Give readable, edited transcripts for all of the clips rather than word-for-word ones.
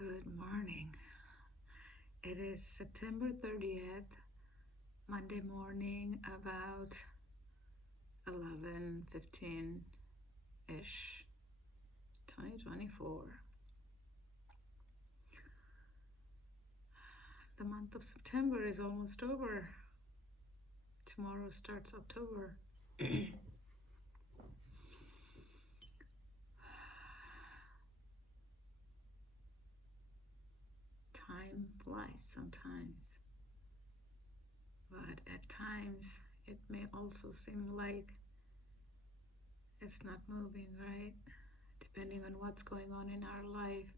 Good morning. It is September 30th, Monday morning, about 11:15-ish, 2024. The month of September is almost over. Tomorrow starts October. Time flies sometimes, but at times it may also seem like it's not moving, right? Depending on what's going on in our life,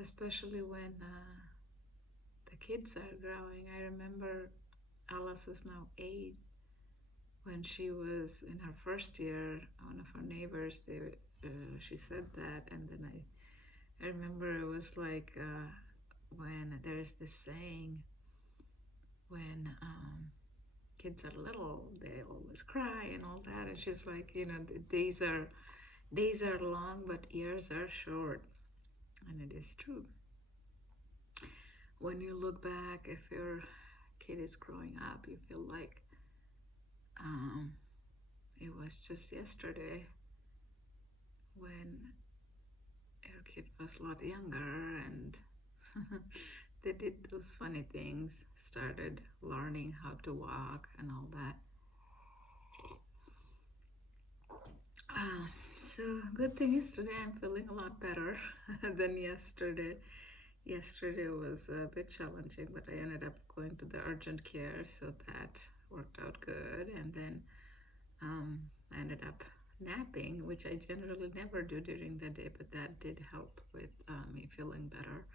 especially when the kids are growing. I remember Alice is now 8. When she was in her first year, one of her neighbors, she said that, and then I remember it was like when there is this saying, when kids are little, they always cry and all that, and she's like, days are long, but years are short, and it is true. When you look back, if your kid is growing up, you feel like it was just yesterday when your kid was a lot younger and they did those funny things, started learning how to walk and all that. So good thing is today I'm feeling a lot better than yesterday. Yesterday was a bit challenging, but I ended up going to the urgent care, so that worked out good. And then I ended up napping, which I generally never do during the day, but that did help with me feeling better.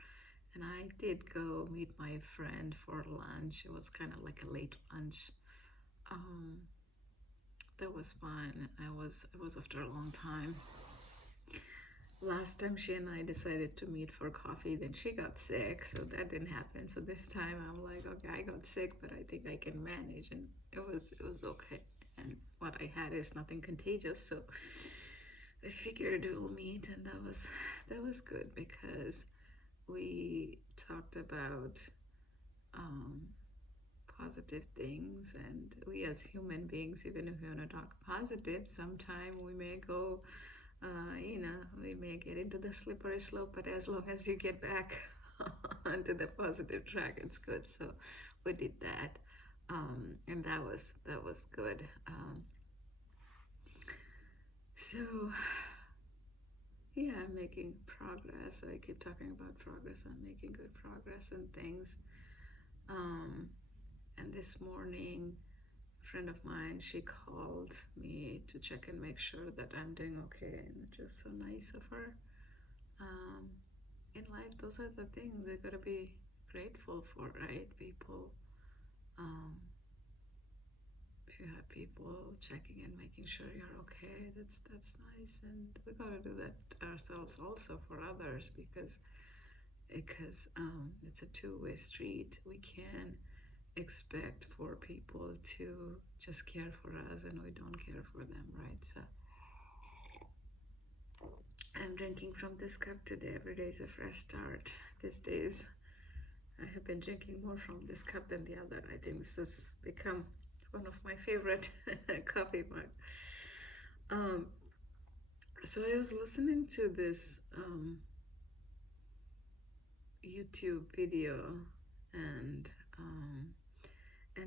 And I did go meet my friend for lunch. It was kind of like a late lunch. That was fun. It was after a long time. Last time she and I decided to meet for coffee, then she got sick, so that didn't happen. So this time I'm like, okay, I got sick, but I think I can manage, and it was okay. And what I had is nothing contagious, so I figured we'll meet, and that was good because we talked about positive things, and we as human beings, even if we want to talk positive, sometime we may go we may get into the slippery slope, but as long as you get back onto the positive track, it's good. So we did that, and that was good. So yeah, I'm making progress. I keep talking about progress. I'm making good progress and things. And this morning, a friend of mine, she called me to check and make sure that I'm doing okay, and just so nice of her. In life, those are the things we gotta be grateful for, right? People, if you have people checking and making sure you're okay, that's nice, and we gotta do that ourselves also for others, because it's a two-way street. We can expect for people to just care for us, and we don't care for them, right? So I'm drinking from this cup today. Every day is a fresh start. These days I have been drinking more from this cup than the other. I think this has become one of my favorite coffee mugs. So I was listening to this YouTube video, and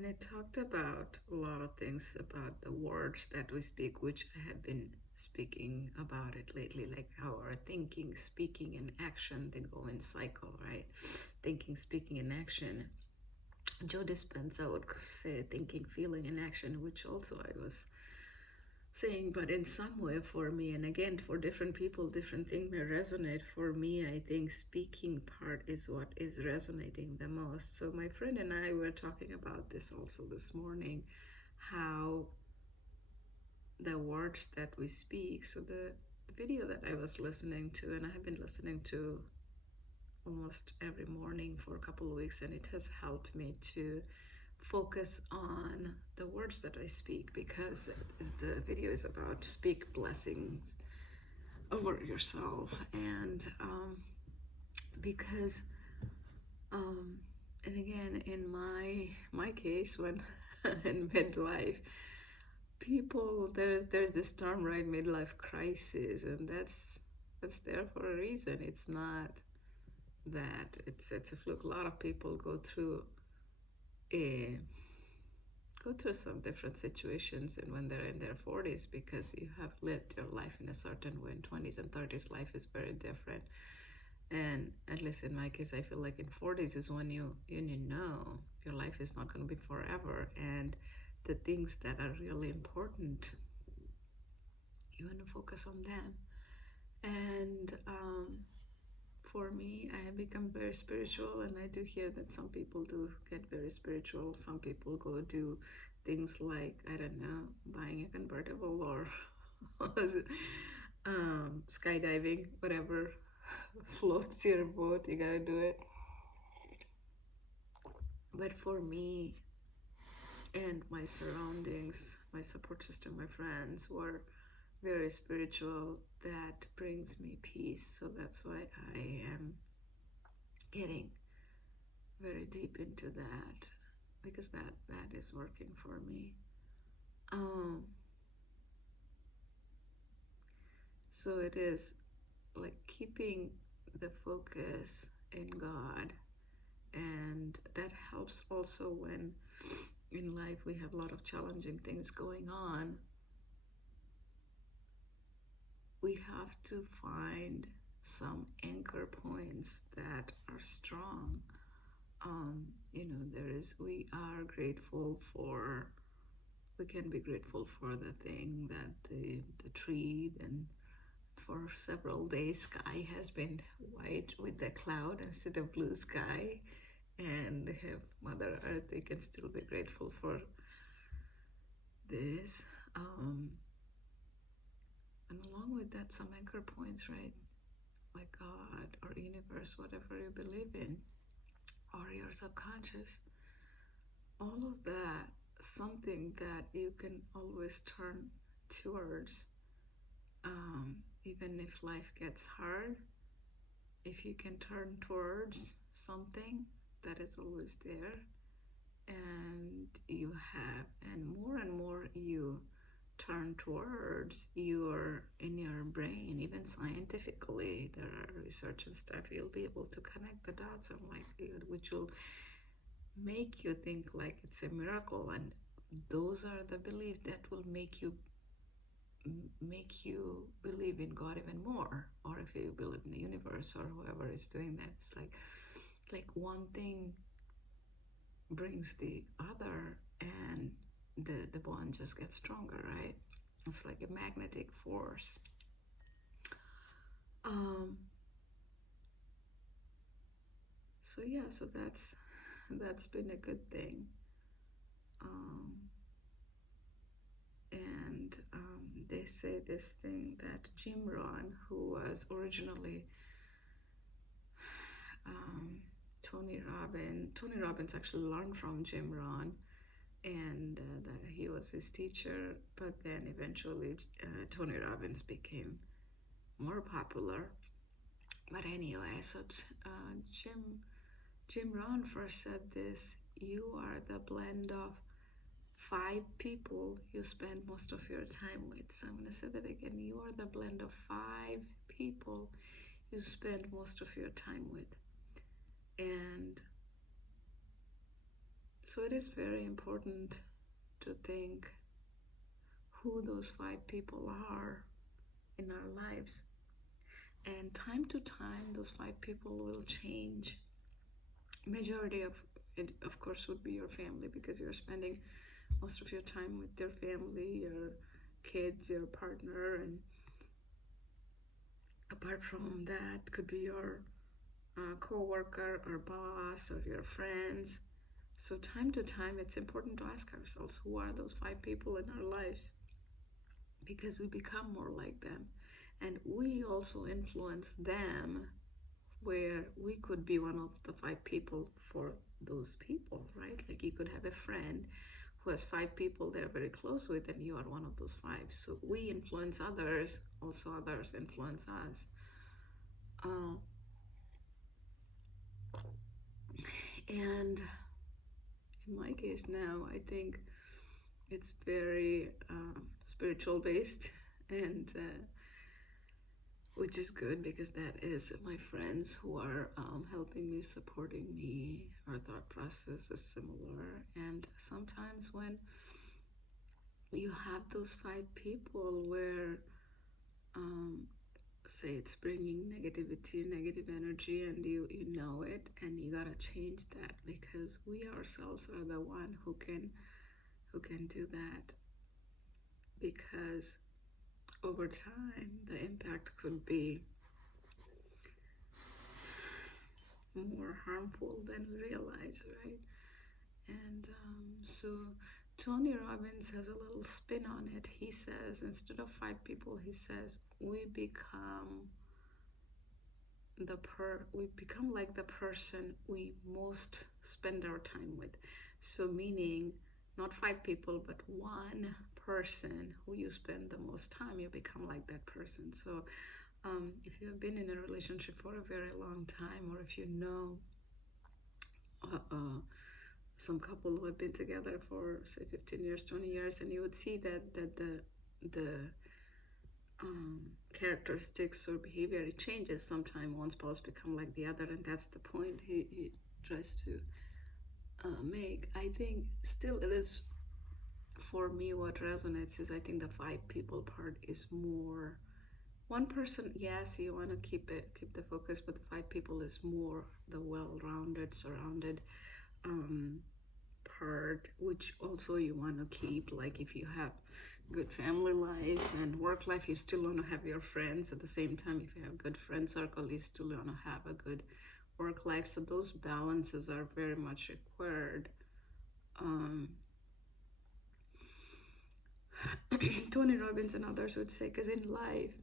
it talked about a lot of things about the words that we speak, which I have been speaking about it lately, like how our thinking, speaking, and action, they go in cycle, right? Thinking, speaking, and action. Joe Dispenza would say thinking, feeling, and action, which also I was saying, but in some way for me, and again, for different people, different things may resonate. For me, I think speaking part is what is resonating the most. So my friend and I were talking about this also this morning, how the words that we speak, so the video that I was listening to, and I have been listening to almost every morning for a couple of weeks, and it has helped me to focus on the words that I speak, because the video is about speak blessings over yourself. And because um, and again, in my case, when in midlife, people there's this term, right, midlife crisis, and that's there for a reason. It's not that it's a fluke. A lot of people a go through some different situations and when they're in their 40s, because you have lived your life in a certain way. In 20s and 30s, life is very different. And at least in my case, I feel like in 40s is when you know your life is not going to be forever, and the things that are really important, you want to focus on them. And for me, I have become very spiritual, and I do hear that some people do get very spiritual. Some people go do things like, I don't know, buying a convertible or skydiving, whatever floats your boat, you gotta do it. But for me and my surroundings, my support system, my friends were very spiritual, that brings me peace. So that's why I am getting very deep into that, because that is working for me. Um, so it is like keeping the focus in God, and that helps also when in life we have a lot of challenging things going on. We have to find some anchor points that are strong. We are grateful for, we can be grateful for the thing that the tree, and for several days sky has been white with the cloud instead of blue sky, and have Mother Earth, we can still be grateful for this. And along with that, some anchor points, right? Like God or universe, whatever you believe in, or your subconscious, all of that, something that you can always turn towards. Even if life gets hard, if you can turn towards something that is always there, and you have, and more you turn towards, your in your brain, even scientifically, there are research and stuff, you'll be able to connect the dots, and like, which will make you think like it's a miracle. And those are the beliefs that will make you believe in God even more, or if you believe in the universe or whoever is doing that. It's like one thing brings the other, and the bond just gets stronger, right? It's like a magnetic force. um so yeah, so that's been a good thing. um and they say this thing that Jim Rohn, who was originally um, Tony Robbins actually learned from Jim Rohn, and he was his teacher. But then eventually, Tony Robbins became more popular. But anyway, so Jim Rohn first said this: "You are the blend of 5 people you spend most of your time with." So I'm going to say that again. You are the blend of 5 people you spend most of your time with. And so it is very important to think who those 5 people are in our lives. And time to time, those 5 people will change. Majority of it, of course, would be your family, because you're spending most of your time with your family, your kids, your partner, and apart from that, could be your co-worker or boss or your friends. So time to time, it's important to ask ourselves, who are those 5 people in our lives? Because we become more like them, and we also influence them, where we could be one of the 5 people for those people, right? Like you could have a friend who has 5 people they're very close with, and you are one of those 5. So we influence others, also others influence us. And in my case now, I think it's very spiritual based, and which is good because that is my friends who are helping me, supporting me. Our thought process is similar, and sometimes when you have those five people where um, say it's bringing negativity, negative energy, and you know it, and you gotta change that, because we ourselves are the one who can do that, because over time the impact could be more harmful than realized, right? And so Tony Robbins has a little spin on it. He says instead of five people, he says we become like the person we most spend our time with. So meaning not five people, but one person who you spend the most time, you become like that person. So if you have been in a relationship for a very long time, or if you know some couple who have been together for say 15 years, 20 years, and you would see that the characteristics or behavior, it changes. Sometimes one spouse become like the other, and that's the point he tries to make. I think still it is, for me, what resonates is, I think the five people part is more one person. Yes, you want to keep the focus, but the five people is more the well-rounded, surrounded part, which also you want to keep. Like if you have good family life and work life, you still want to have your friends at the same time. If you have good friend circle, you still want to have a good work life. So those balances are very much required. Tony Robbins and others would say, because in life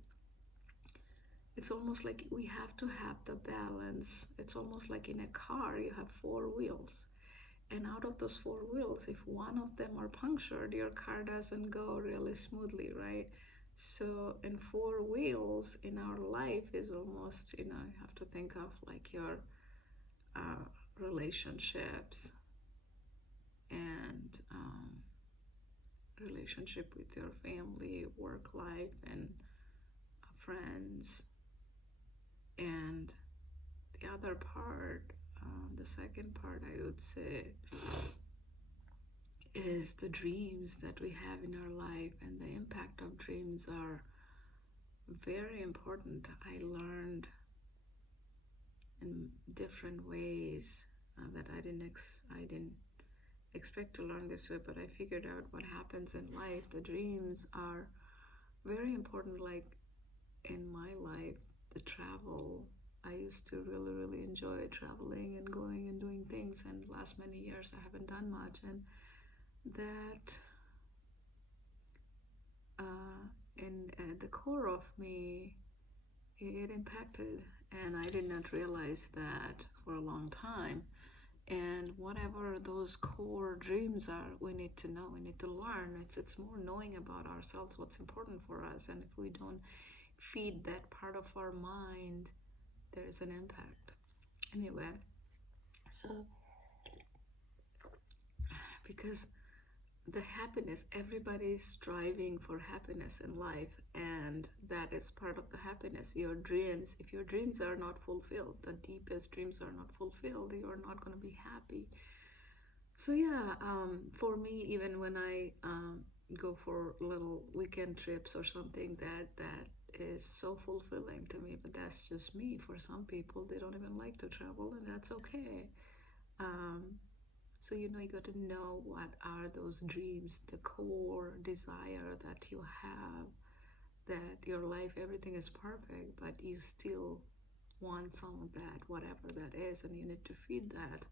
it's almost like we have to have the balance. It's almost like in a car you have four wheels, and out of those four wheels, if one of them are punctured, your car doesn't go really smoothly, right? So in four wheels in our life is almost, you have to think of like your uh, relationships, and relationship with your family, work life, and friends. And the other part, the second part, I would say, is the dreams that we have in our life, and the impact of dreams are very important. I learned in different ways that I didn't expect to learn this way, but I figured out what happens in life. The dreams are very important. Like in my life, the travel, I used to really enjoy traveling and going and doing things, and last many years I haven't done much, and that in at the core of me, it impacted, and I did not realize that for a long time. And whatever those core dreams are, we need to know, we need to learn. It's more knowing about ourselves, what's important for us, and if we don't feed that part of our mind, there is an impact. Anyway, so because the happiness, everybody is striving for happiness in life, and that is part of the happiness. Your dreams, if your dreams are not fulfilled, the deepest dreams are not fulfilled, you are not going to be happy. So yeah, for me, even when I go for little weekend trips or something, that is so fulfilling to me. But that's just me. For some people, they don't even like to travel, and that's okay. um, so you got to know what are those dreams, the core desire that you have, that your life, everything is perfect, but you still want some of that, whatever that is, and you need to feed that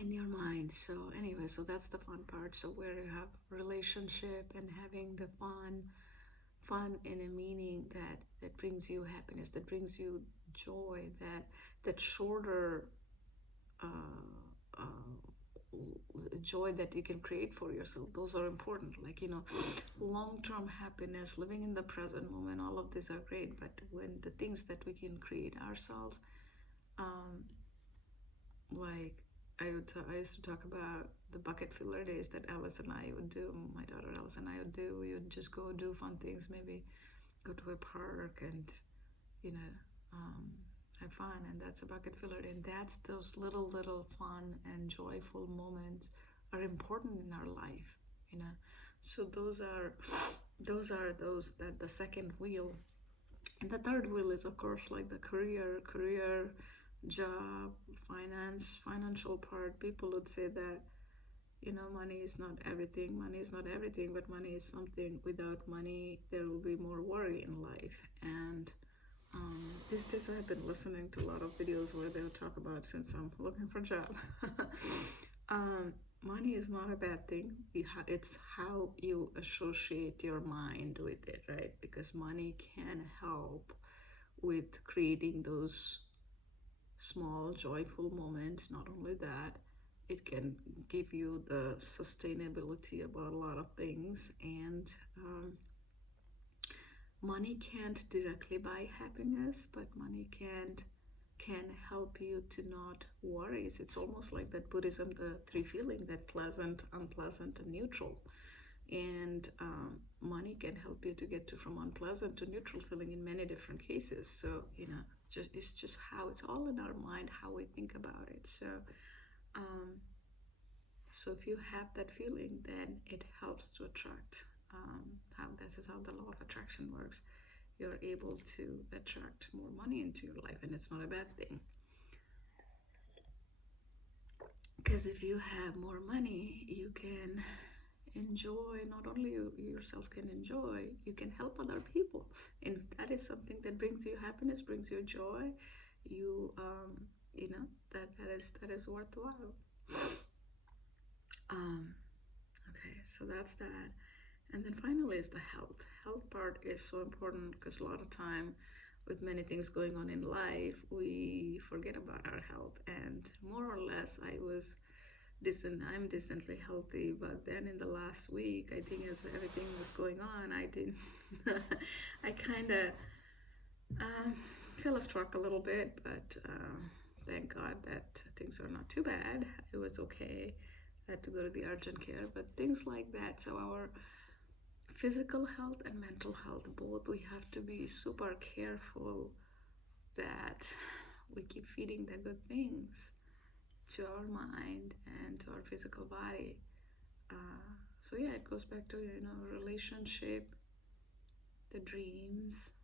in your mind. So anyway, so that's the fun part. So where you have relationship and having the fun in a meaning that brings you happiness, that brings you joy, that shorter joy that you can create for yourself. Those are important. Like long-term happiness, living in the present moment, all of these are great, but when the things that we can create ourselves, like I used to talk about the bucket filler days that Alice and I would do. My daughter Alice and I would do. We would just go do fun things, maybe go to a park and you know have fun, and that's a bucket filler. And that's those little fun and joyful moments are important in our life, you know. So those that the second wheel, and the third wheel is of course like the career, job, financial part. People would say that money is not everything. Money is not everything, but money is something. Without money, there will be more worry in life. And these days, I've been listening to a lot of videos where they'll talk about, since I'm looking for a job, money is not a bad thing. It's how you associate your mind with it, right? Because money can help with creating those small, joyful moments. Not only that, it can give you the sustainability about a lot of things. And money can't directly buy happiness, but money can help you to not worry. It's almost like that Buddhism, the three feeling, that pleasant, unpleasant, and neutral. And money can help you to get from unpleasant to neutral feeling in many different cases. So it's just how it's all in our mind, how we think about it. Um, so if you have that feeling, then it helps to attract. How this is how the law of attraction works. You're able to attract more money into your life, and it's not a bad thing. Because if you have more money, you can enjoy. Not only you yourself can enjoy, you can help other people, and that is something that brings you happiness, brings you joy. That is worthwhile. Okay, so that's that. And then finally is the health. Health part is so important because a lot of time with many things going on in life, we forget about our health. And more or less, I'm decently healthy, but then in the last week, I think as everything was going on, I kind of fell off track a little bit, but thank God that things are not too bad. It was okay. I had to go to the urgent care, but things like that. So our physical health and mental health, both, we have to be super careful that we keep feeding the good things to our mind and to our physical body. So yeah, it goes back to relationship, the dreams,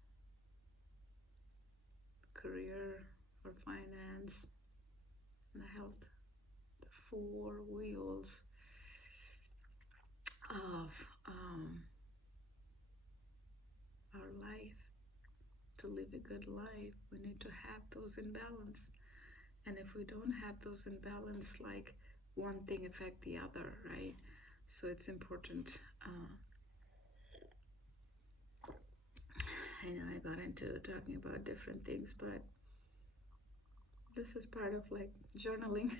career or finance, and the health, the four wheels of our life. To live a good life, we need to have those in balance. And if we don't have those in balance, like one thing affect the other, right? So it's important. I know I got into talking about different things, but this is part of like journaling.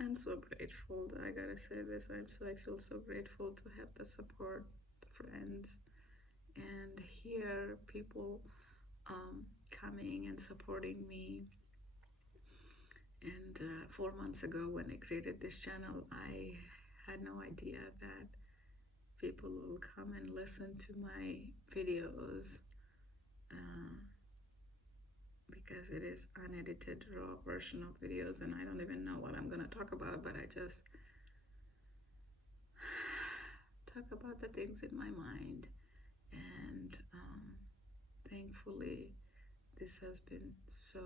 I'm so grateful. I gotta say this. I feel so grateful to have the support, the friends, and hear people coming and supporting me. And 4 months ago, when I created this channel, I had no idea that people will come and listen to my videos because it is unedited raw version of videos, and I don't even know what I'm gonna talk about, but I just talk about the things in my mind. And thankfully this has been so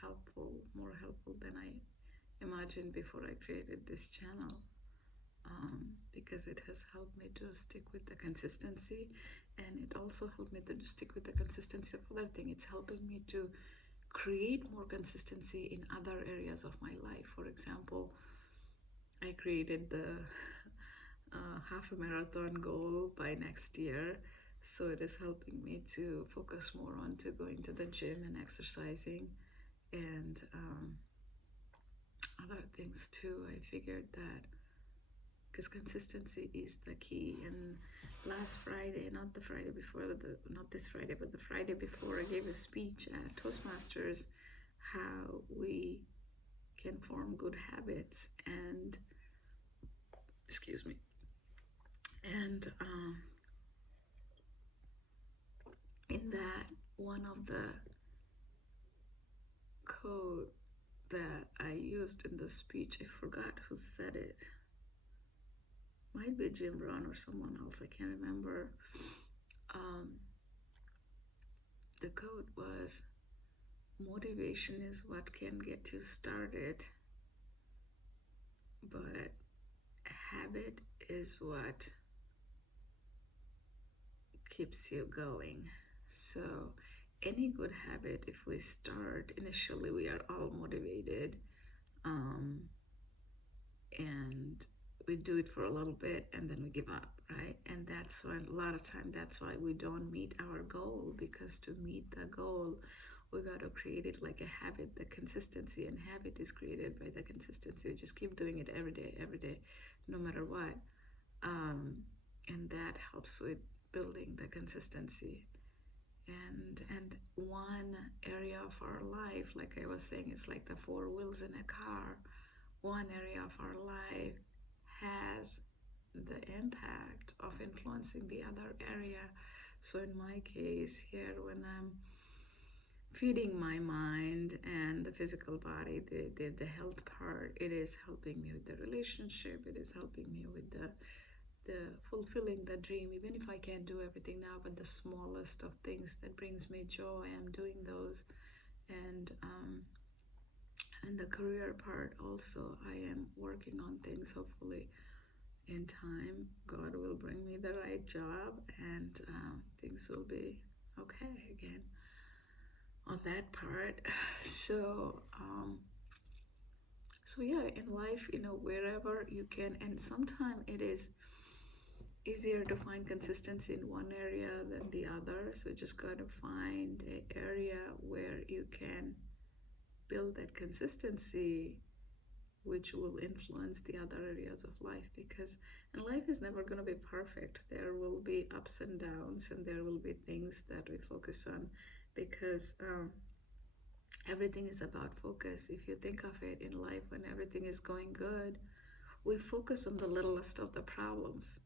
helpful, more helpful than I imagined before I created this channel, because it has helped me to stick with the consistency, and it also helped me to stick with the consistency of other things. It's helping me to create more consistency in other areas of my life. For example, I created the half a marathon goal by next year. So it is helping me to focus more on to going to the gym and exercising, and other things too. I figured that because consistency is the key. And last Friday, not the Friday before, not this Friday, but the Friday before, I gave a speech at Toastmasters how we can form good habits. And excuse me. And in that, one of the quote that I used in the speech, I forgot who said it. Might be Jim Rohn or someone else, I can't remember. The quote was, motivation is what can get you started, but habit is what keeps you going. So any good habit, if we start initially, we are all motivated, and we do it for a little bit and then we give up, right? And that's why a lot of time, that's why we don't meet our goal, because to meet the goal, we got to create it like a habit. The consistency and habit is created by the consistency. We just keep doing it every day, no matter what. And that helps with building the consistency. And one area of our life, like I was saying, it's like the four wheels in a car. One area of our life has the impact of influencing the other area. So in my case here, when I'm feeding my mind and the physical body, the health part, it is helping me with the relationship, it is helping me with the fulfilling the dream. Even if I can't do everything now, but the smallest of things that brings me joy, I'm doing those. And the career part also, I am working on things. Hopefully in time, God will bring me the right job, and things will be okay again on that part. So so yeah, in life, wherever you can, and sometimes it is easier to find consistency in one area than the other. So just gotta find an area where you can build that consistency, which will influence the other areas of life. Because and life is never going to be perfect. There will be ups and downs, and there will be things that we focus on, because everything is about focus. If you think of it in life, when everything is going good, we focus on the littlest of the problems.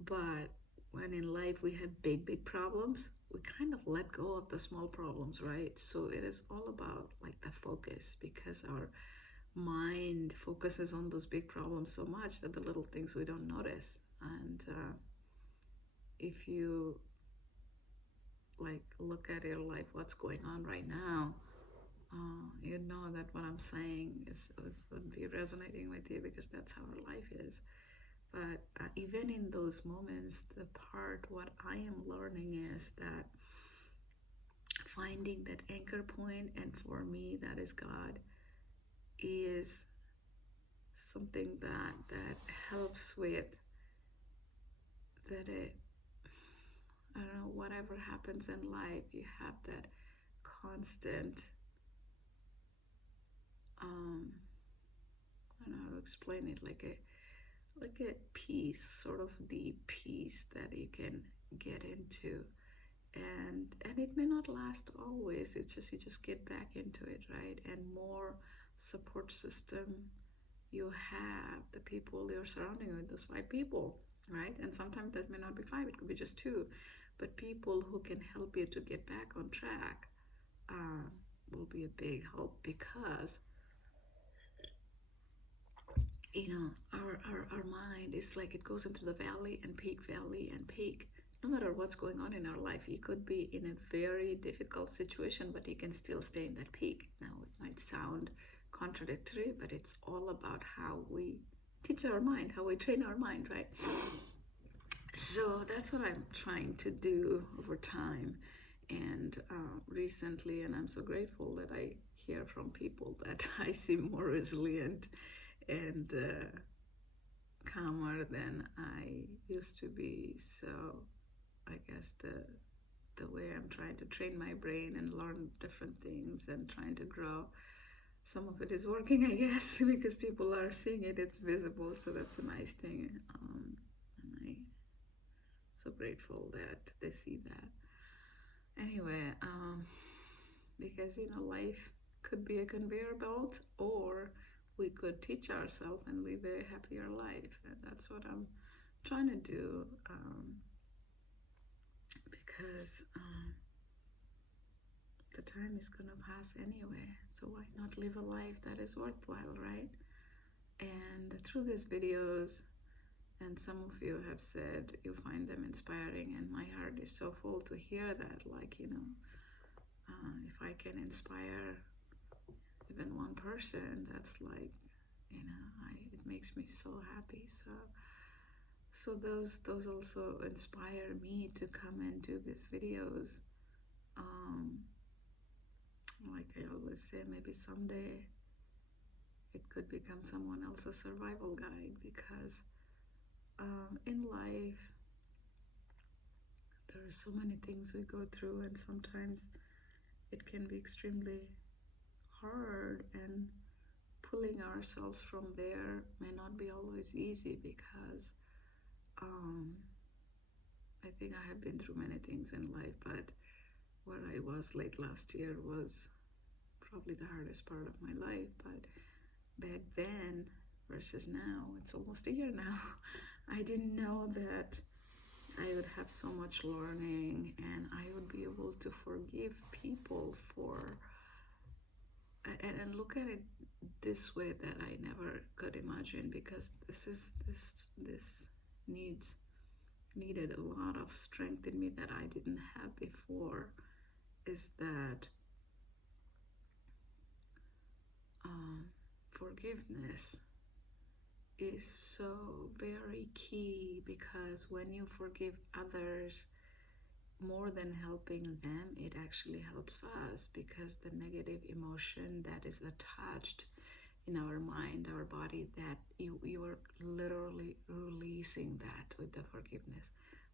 But when in life we have big problems, we kind of let go of the small problems, right? So it is all about like the focus, because our mind focuses on those big problems so much that the little things we don't notice. And if you like look at your life, what's going on right now, you know that what I'm saying would be resonating with you, because that's how our life is. But even in those moments, what I am learning is that finding that anchor point, and for me, that is God, is something that helps with that. I don't know, whatever happens in life, you have that constant. I don't know how to explain it, like a peace, sort of deep peace that you can get into, and it may not last always. It's just you just get back into it, right? And more support system you have, the people you're surrounding with, those 5 people, right? And sometimes that may not be 5, it could be just 2, but people who can help you to get back on track will be a big help. Because our mind is like, it goes into the valley and peak. No matter what's going on in our life, you could be in a very difficult situation, but you can still stay in that peak. Now, it might sound contradictory, but it's all about how we teach our mind, how we train our mind, right? So that's what I'm trying to do over time. And recently, and I'm so grateful that I hear from people that I seem more resilient and calmer than I used to be. So I guess the way I'm trying to train my brain and learn different things and trying to grow, some of it is working, I guess, because people are seeing it, it's visible. So that's a nice thing. And I'm so grateful that they see that. Anyway, because life could be a conveyor belt, or we could teach ourselves and live a happier life. And that's what I'm trying to do, because the time is going to pass anyway. So why not live a life that is worthwhile, right? And through these videos, and some of you have said you find them inspiring, and my heart is so full to hear that. Like, if I can inspire even one person, that's like, it makes me so happy. So those also inspire me to come and do these videos. Like I always say, maybe someday it could become someone else's survival guide, because in life there are so many things we go through, and sometimes it can be extremely hard, and pulling ourselves from there may not be always easy, because I think I have been through many things in life, but where I was late last year was probably the hardest part of my life. But back then versus now, it's almost a year now, I didn't know that I would have so much learning, and I would be able to forgive people for, and look at it this way that I never could imagine, because this needed a lot of strength in me that I didn't have before, is that forgiveness is so very key, because when you forgive others, more than helping them, it actually helps us, because the negative emotion that is attached in our mind, our body, that you are literally releasing that with the forgiveness.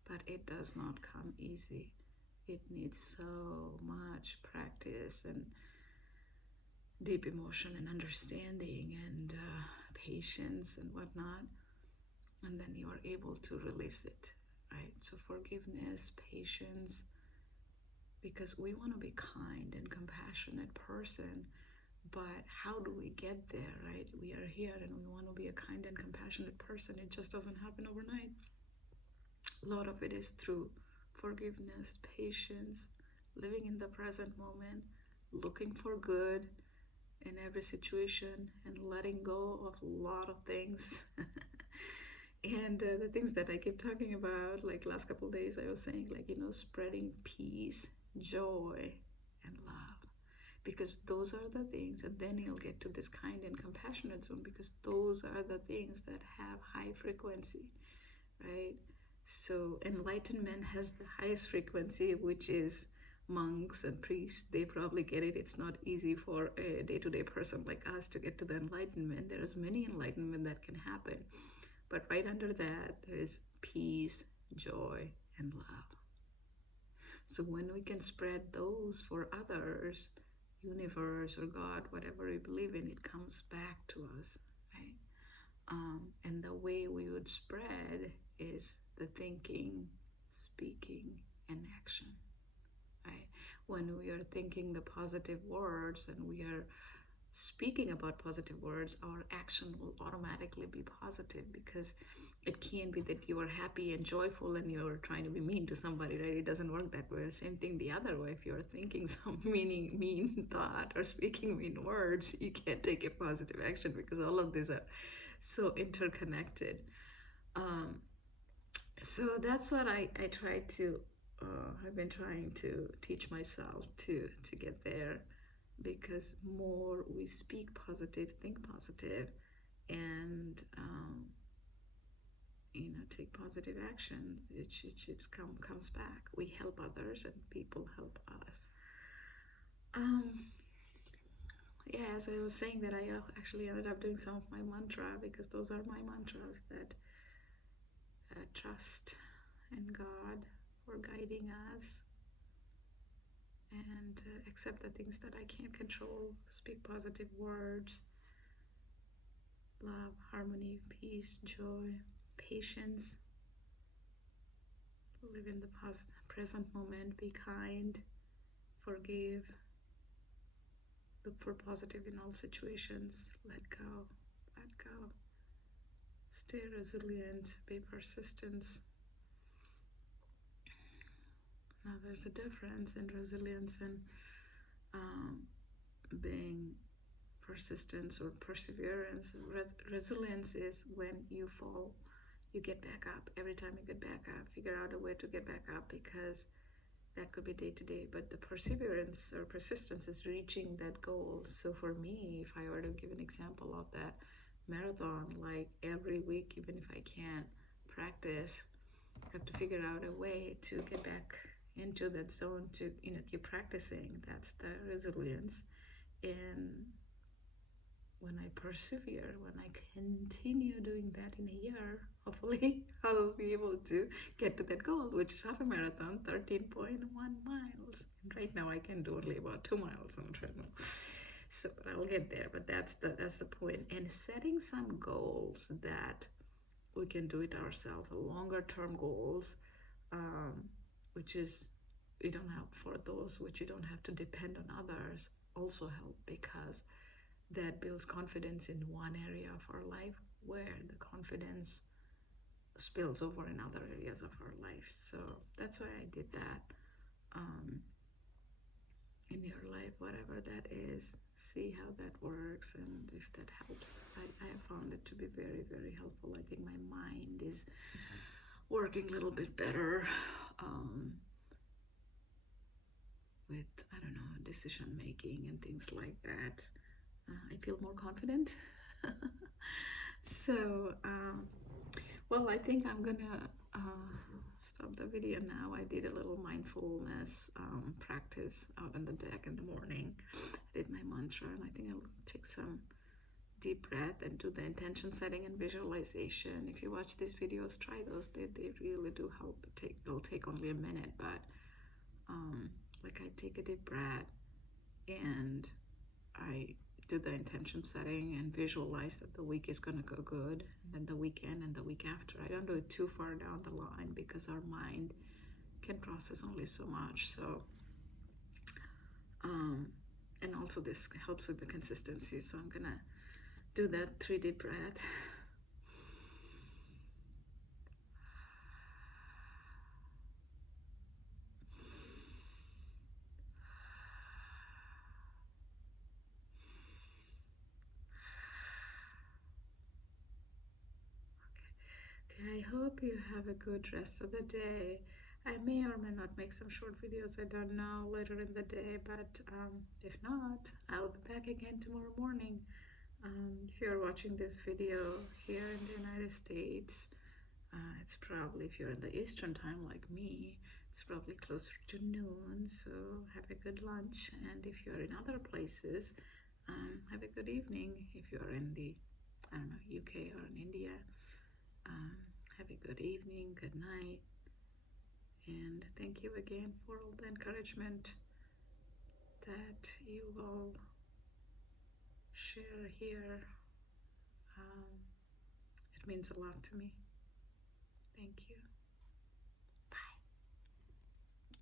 But it does not come easy. It needs so much practice and deep emotion and understanding and patience and whatnot, and then you are able to release it, right? So forgiveness, patience, because we want to be kind and compassionate person, but how do we get there, right? We are here and we want to be a kind and compassionate person. It just doesn't happen overnight. A lot of it is through forgiveness, patience, living in the present moment, looking for good in every situation, and letting go of a lot of things. And the things that I keep talking about, like last couple of days I was saying, like, spreading peace, joy, and love, because those are the things. And then you'll get to this kind and compassionate zone, because those are the things that have high frequency, right? So enlightenment has the highest frequency, which is monks and priests. They probably get it. It's not easy for a day-to-day person like us to get to the enlightenment. There's many enlightenment that can happen, but right under that there is peace, joy, and love. So when we can spread those for others, universe or God, whatever we believe in, it comes back to us, right? And the way we would spread is the thinking, speaking, and action, right? When we are thinking the positive words and we are speaking about positive words, our action will automatically be positive, because it can't be that you are happy and joyful and you're trying to be mean to somebody, right? It doesn't work that way. Same thing the other way. If you're thinking some mean thought or speaking mean words, you can't take a positive action, because all of these are so interconnected. So that's what I try to, I've been trying to teach myself to get there, because more we speak positive, think positive, and take positive action, it comes back. We help others and people help us. Yeah, as I was saying, that I actually ended up doing some of my mantra, because those are my mantras, that trust in God for guiding us, and accept the things that I can't control, speak positive words, love, harmony, peace, joy, patience, live in the present moment, be kind, forgive, Look for positive in all situations. Let go. Let go. Stay resilient. Be persistent. Now, there's a difference in resilience and being persistence or perseverance. Resilience is when you fall, you get back up. Every time you get back up, figure out a way to get back up, because that could be day to day. But the perseverance or persistence is reaching that goal. So for me, if I were to give an example of that marathon, like every week, even if I can't practice, I have to figure out a way to get back into that zone to keep practicing. That's the resilience. And when I persevere, when I continue doing that in a year, hopefully I'll be able to get to that goal, which is half a marathon, 13.1 miles. And right now I can do only about 2 miles on a treadmill. So I'll get there, but that's the point. And setting some goals that we can do it ourselves, longer term goals, which is you don't have for those which you don't have to depend on others, also help, because that builds confidence in one area of our life where the confidence spills over in other areas of our life. So that's why I did that. In your life, whatever that is, see how that works, and if that helps. I have found it to be very, very helpful. I think my mind is working a little bit better with, I don't know, decision making and things like that. I feel more confident. So, well, I think I'm gonna stop the video now. I did a little mindfulness practice out on the deck in the morning. I did my mantra, and I think I'll take some deep breath and do the intention setting and visualization. If you watch these videos, try those. They really do help. It'll take only a minute, but like I take a deep breath and I do the intention setting and visualize that the week is going to go good, and then the weekend and the week after. I don't do it too far down the line because our mind can process only so much. So and also this helps with the consistency. So I'm gonna do that 3 deep breath. I hope you have a good rest of the day. I may or may not make some short videos, I don't know, later in the day, but if not, I'll be back again tomorrow morning. If you're watching this video here in the United States, it's probably, if you're in the Eastern time like me, it's probably closer to noon, so have a good lunch. And if you're in other places, have a good evening. If you're in the, I don't know, UK or in India, have a good evening, good night, and thank you again for all the encouragement that you will share here. It means a lot to me. Thank you.